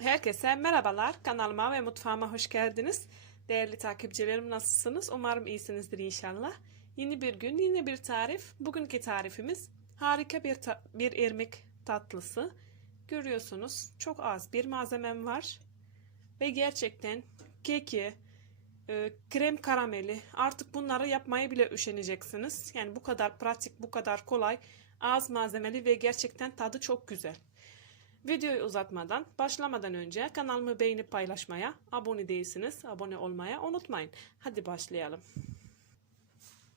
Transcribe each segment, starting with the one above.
Herkese merhabalar. Kanalıma ve mutfağıma hoş geldiniz. Değerli takipçilerim nasılsınız? Umarım iyisinizdir inşallah. Yeni bir gün, yeni bir tarif. Bugünkü tarifimiz harika bir ta- bir irmik tatlısı. Görüyorsunuz çok az bir malzemem var. Ve gerçekten keki, e, krem karameli artık bunları yapmaya bile üşeneceksiniz. Yani bu kadar pratik, bu kadar kolay, az malzemeli ve gerçekten tadı çok güzel. Videoyu uzatmadan, başlamadan önce kanalımı beğenip paylaşmaya, abone değilsiniz, abone olmaya unutmayın. Hadi başlayalım.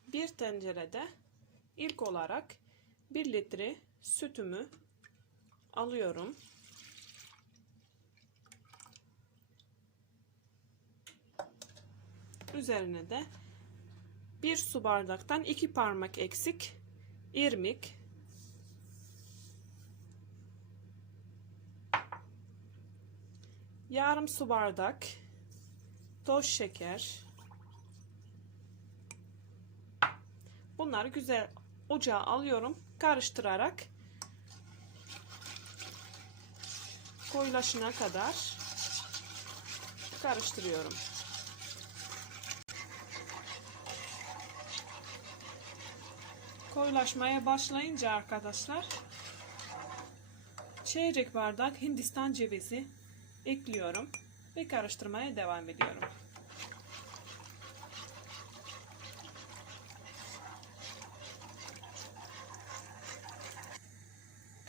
Bir tencerede ilk olarak 1 litre sütümü alıyorum. Üzerine de bir su bardaktan iki parmak eksik irmik yarım su bardak toz şeker. Bunları güzel ocağa alıyorum karıştırarak koyulaşına kadar karıştırıyorum. Koyulaşmaya başlayınca arkadaşlar çeyrek bardak hindistan cevizi ekliyorum ve karıştırmaya devam ediyorum.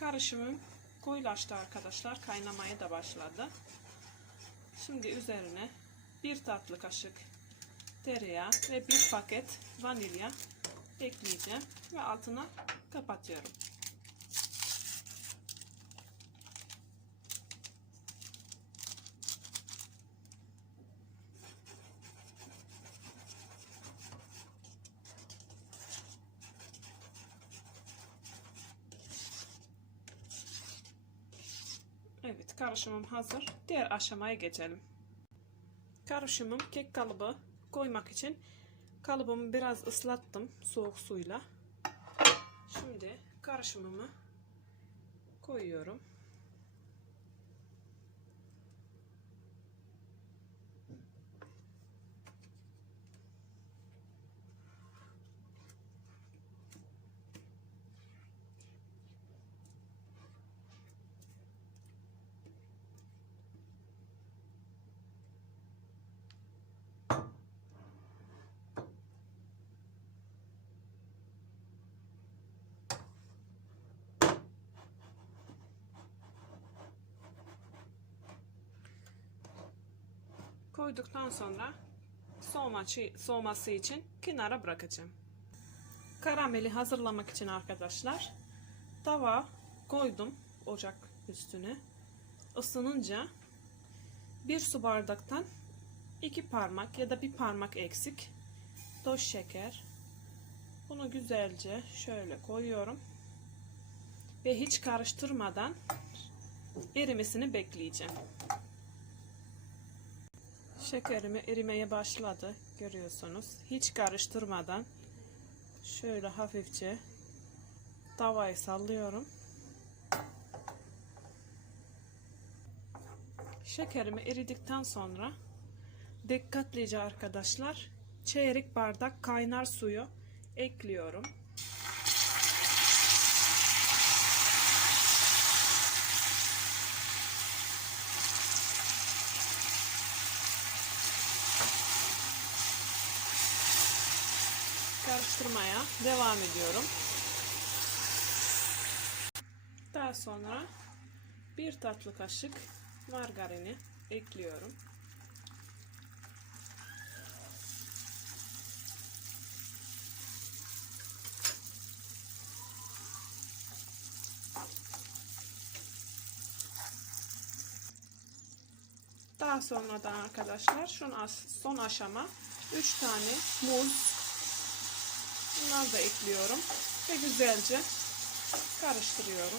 Karışımım koyulaştı arkadaşlar. Kaynamaya da başladı. Şimdi üzerine bir tatlı kaşık tereyağı ve bir paket vanilya ekleyeceğim ve altına kapatıyorum. Karışımım hazır. Diğer aşamaya geçelim. Karışımım kek kalıbı koymak için kalıbımı biraz ıslattım soğuk suyla. Şimdi karışımımı koyuyorum. Koyduktan sonra soğuması, soğuması için kenara bırakacağım. Karameli hazırlamak için arkadaşlar tava koydum ocak üstüne. Isınınca bir su bardaktan iki parmak ya da bir parmak eksik toz şeker. Bunu güzelce şöyle koyuyorum. Ve hiç karıştırmadan erimesini bekleyeceğim. Şekerimi erimeye başladı. Görüyorsunuz. Hiç karıştırmadan şöyle hafifçe tavayı sallıyorum. Şekerimi eridikten sonra dikkatlice arkadaşlar çeyrek bardak kaynar suyu ekliyorum. Karıştırmaya devam ediyorum. Daha sonra bir tatlı kaşık margarini ekliyorum. Daha sonra da arkadaşlar şu son aşama 3 tane muz Bunları da ekliyorum ve güzelce karıştırıyorum.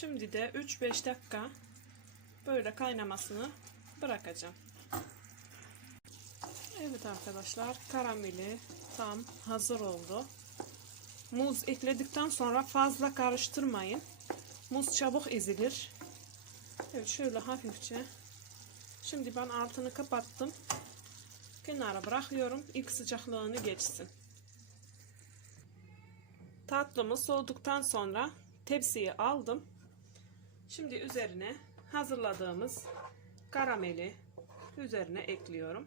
Şimdi de 3-5 dakika böyle kaynamasını bırakacağım. Evet arkadaşlar karameli tam hazır oldu. Muz ekledikten sonra fazla karıştırmayın. Muz çabuk ezilir. Evet şöyle hafifçe. Şimdi ben altını kapattım. Kenara bırakıyorum. İlk sıcaklığını geçsin. Tatlımız soğuduktan sonra tepsiye aldım. Şimdi üzerine hazırladığımız karameli üzerine ekliyorum.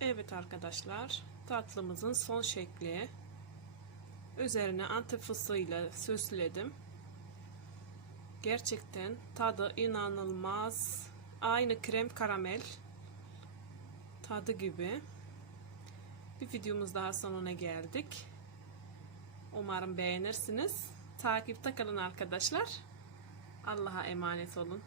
Evet arkadaşlar, tatlımızın son şekli. Üzerine antep fıstığıyla süsledim. Gerçekten tadı inanılmaz. Aynı krem karamel tadı gibi. Bir videomuz daha sonuna geldik. Umarım beğenirsiniz. Takipte kalın arkadaşlar. Allah'a emanet olun.